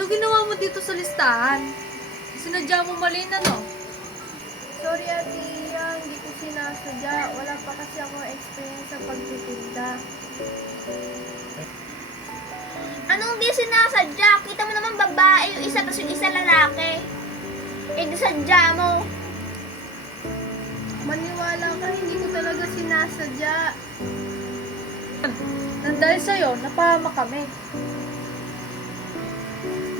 Ano ginawa mo dito sa listahan? Sinadya mo mali na, no? Sorry Ate Ira, hindi ko sinasadya. Wala pa kasi ako experience sa pagtitinda. Anong di sinasadya? Kita mo naman babae yung isa, tapos yung isa lalaki. Eh, di sadya mo. Maniwala ka, hindi ko talaga sinasadya. Nang dahil sa'yo, napahamak kami.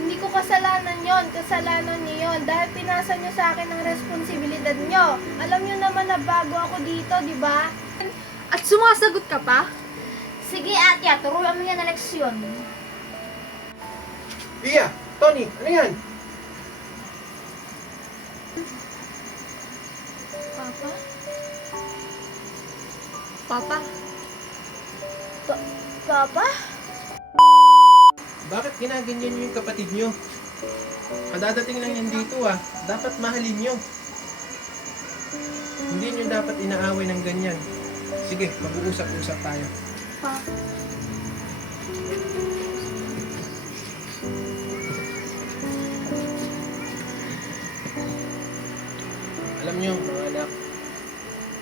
Hindi ko kasalanan yon, kasalanan niyo yon. Dahil pinasa niyo sa akin ang responsibilidad niyo. Alam niyo naman na bago ako dito, di ba? At sumasagot ka pa? Sige, ate, turuan mo yan na leksyon. Pia! Tony! Ano yan? Papa? Papa? Papa? Bakit ginaganyan niyo yung kapatid niyo? Kadadating lang yan dito ah. Dapat mahalin niyo. Hindi niyo dapat inaaway ng ganyan. Sige, mag-uusap-usap tayo. Pa? Alam niyo, mga anak,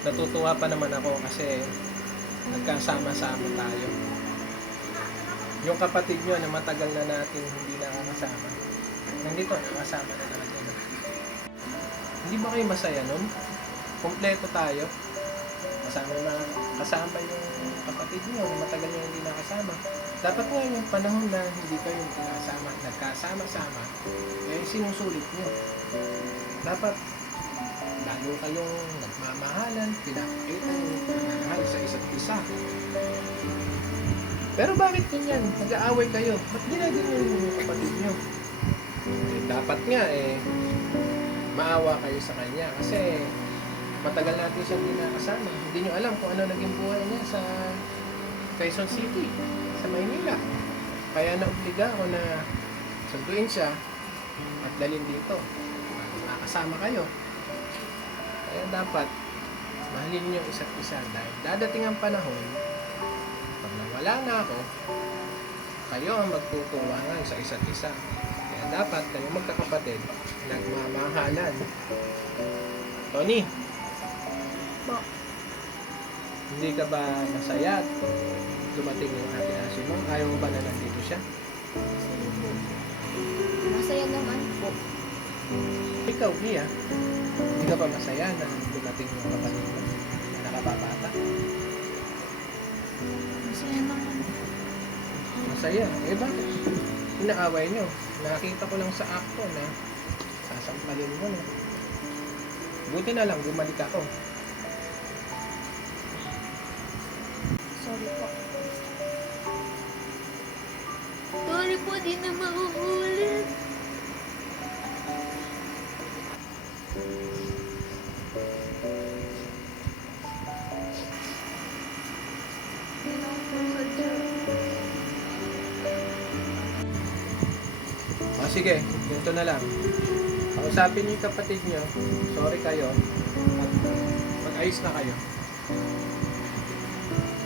natutuwa pa naman ako kasi nagkasama-sama tayo. Yung kapatid niyo na matagal na natin hindi nakakasama, nandito, nakasama na natin. Hindi ba kayo masaya nun? Kompleto tayo. Kasama yung kapatid niyo na matagal niyo hindi nakasama. Dapat nga yung panahon na hindi kayo nakasama, nagkasama-sama, eh sinusulit niyo. Dapat lalo kayong nagmamahalan, pinapakita yung pagmamahal sa isa't isa. Pero bakit ganyan? Nag-aaway kayo. Ba't ginaganyan yung kapatid nyo? Eh, dapat nga maawa kayo sa kanya kasi matagal natin siya hindi nakasama. Hindi nyo alam kung ano naging buhay niya sa Quezon City, sa Maynila. Kaya naobliga ako na sunduin siya at dalhin dito. Makasama kayo. Kaya dapat mahalin niyo isa't isa dahil dadating ang panahon pag nawala na ako, kayo ang magtutuwangan sa isa't isa. Kaya dapat kayo magkakapatid nagmamahalan. Tony, hindi ka ba masaya at dumating yung ate Asin mo? Ayaw mo ba na nandito siya? Masaya naman po. Ikaw, Mia, hindi ka ba masaya na dumating yung kapatid mo na nakababata? Masaya naman. Masaya. Eh bakit? Inaaway nyo. Nakita ko lang sa akto na sasampalin mo no. Buti na lang bumalik ako. Sorry po. Sorry po, di na mauulit. Hindi na ako sadya. O sige, ganito na lang. Kausapin niyo yung kapatid niyo. Sorry kayo. At mag-ayos na kayo.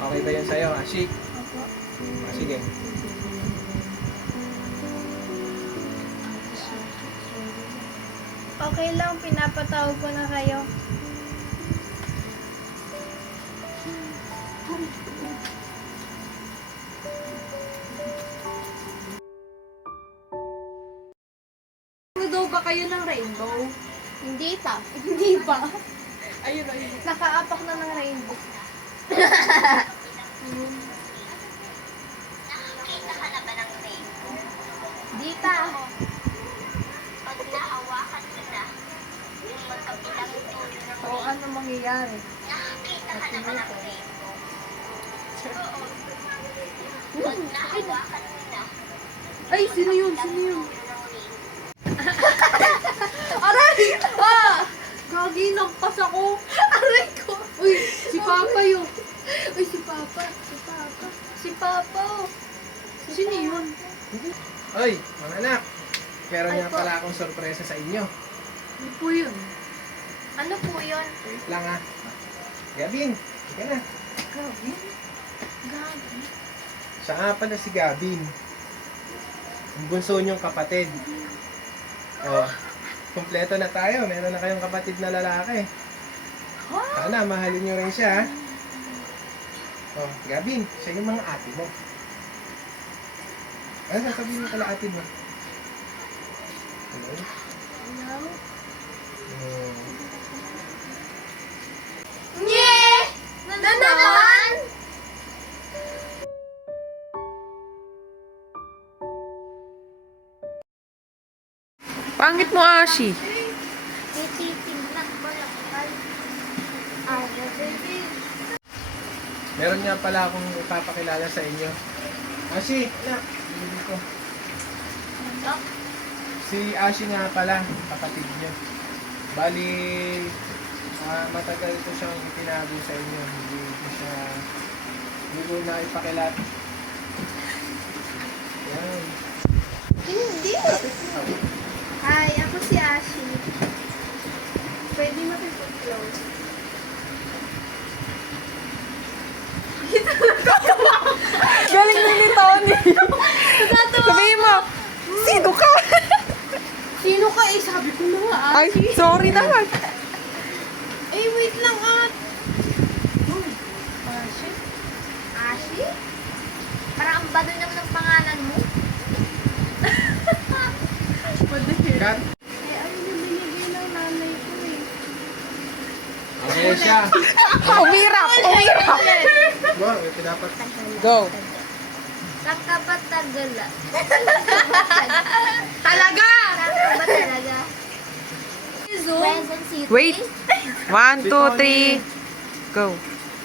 Okay ba yan sa'yo, Ashik? Opo. O sige. Okay lang, pinapatawag ko na kayo. Ano daw ba kayo ng rainbow? Hindi pa. Hindi pa. Ayun, ayun. Nakaapak na ng rainbow. Nakakita ka na ba ng rainbow? Di pa. Pag nahawakan mo na, yung magkabilang dulo ng O ano mangyayari? nakakita ka na ba ng rainbow? Oo. Pag nahawakan mo na, Ay, sino yun? Sino yun? dulo ng rainbow. Aray! Ah! Gagi, nagpas ako. Aray ko. Uy, si Papa yun. Uy, si Papa. Si Papa. Si Papa. Sino yun? Oy, mga anak. Meron Ay nga po. pala akong sorpresa sa inyo. Ano po yun? Ano po yun? Wait lang ha. Gabin, sige na. Gagi. Gabi. Siya nga pala si Gabin. Ang bunso niyong kapatid. Oh, kumpleto na tayo. Meron na kayong kapatid na lalaki. Sana mahalin niyo rin siya. Oh, Gabin, siya yung mga ate mo. Ano sasabihin mo kala ate mo? Hello? Hello? Oh. Nye! Na naman? Pangit mo, Ashi. Tititignan ko lang pal. Baby. Meron nga pala akong ipapakilala sa inyo. Ashi, anak, hindi ko. Si Ashi nga pala, kapatid niyo. Bali, matagal ko siyang itinago sa inyo. Hindi ko na ipakilala. Yan. Hindi. Hi, ako si Ashi. Pwede makipag-close. Galing na ni Tony. Sabihin mo, sino ka? Sino ka eh? Sabi ko na nga, Ay, sorry naman. Eh, wait lang at. Ashi? Ashi? Parang ang bado naman ng pangalan mo. Kat, Eh, ayun yung binigay ng nanay ko eh. okay siya. Umirap. Wow, ito dapat. Go. Kakapatagala. Talaga! Kakaba talaga. Quezon City? Wait. 1, 2, 3. Go.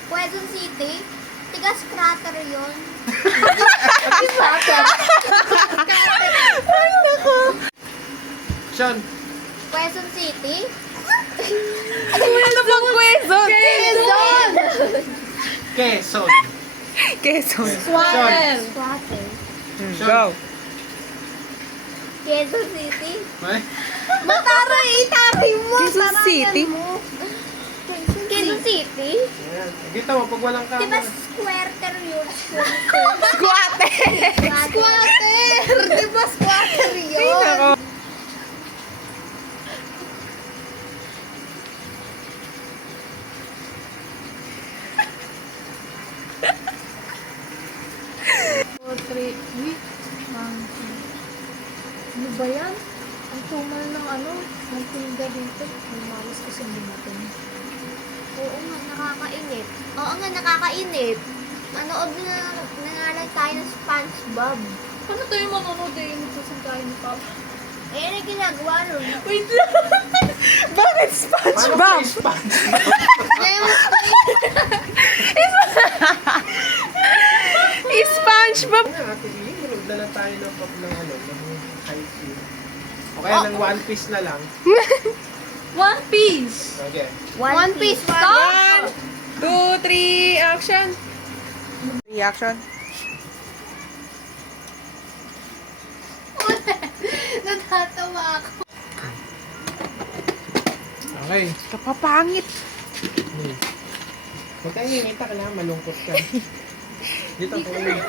Quezon City? Tigas crater yun. Sean, Quezon City? Ano bang Quezon? Quezon! Quezon. Quezon. Sean. Squatter. Go. Quezon City? Ay, Mataray, itaray mo! Quezon Tarayan City? mo. Quezon City? ayan. Kita mo, pag walang Di ba camera. squatter yun? Squatte. Squatter! Di ba squatter yun? Four, three, wait. Ano ba yan? Ang tumal ng ano, ng tinga dito. May malas kasi hindi natin. Oo nga, nakakainit. Oo nga, nakakainit. Manood na nga lang tayo ng SpongeBob. Ano tayo manonood eh? Magsasangkain ni Papa. Ayan ang ginagawa nun. Wait lang! Bakit Paano SpongeBob? si Sponge? SpongeBob. Ano, ate Ili, manood na lang tayo ng high school. O kaya ng One Piece na lang. One Piece! Okay. One Piece. One, 2, 3, action. Reaction. Natatawa ako. Okay. Kapapangit. Huwag tayong ngingita, kailangan malungkot ka. Dito ko ulit.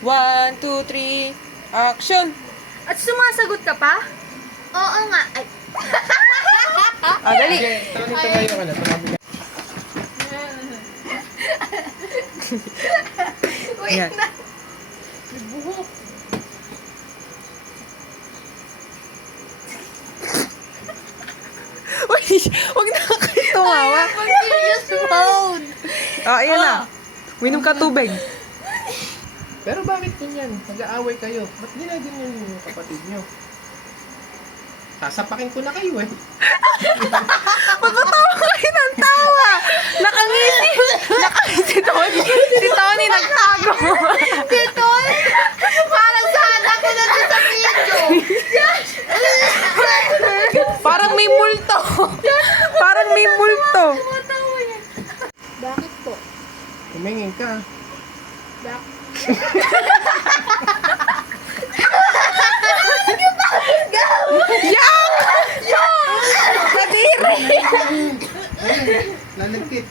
1, 2, 3, action. At sumasagot ka pa? Oo nga. Ay, Dali. Okay, tumayo ka na. Tumabi ka. Yan. Buhok. Uy, huwag na kayo tumawa. Mag-serious mode. Ayan na. Winom ka tubig. Pero bakit ganyan? Nag-aaway kayo. Ba't ginagawa yung kapatid nyo? Sasapakin ko na kayo eh. Magpatawa kayo ng tawa. Nakangiti. Si Tony. Si Tony nagtago. Dito, parang sana ko na dito sa video. Parang may multo. Parang may multo. Tumatawa yan. Bakit po? Tumingin ka. Bakit? Yak! Kadiri! Lalagkit.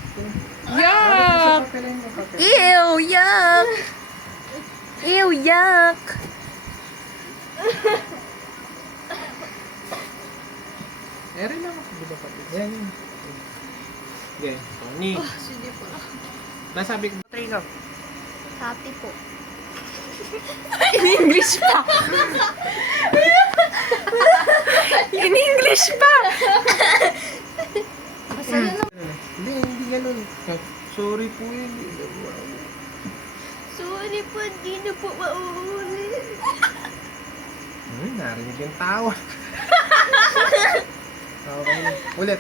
Yak! Papelin mo, papelin. Ew, yak! Ew, yak! relax. Di ba pati? Yan, yan. Okay, Tony. Sige po. Nasabi ko, try ka. Happy po. In English pa. In English pa. Masaya na. Hindi ganun. Sorry po yun. Sorry po, di na po mauulit. Narinig yung tawa. Okay, ulit.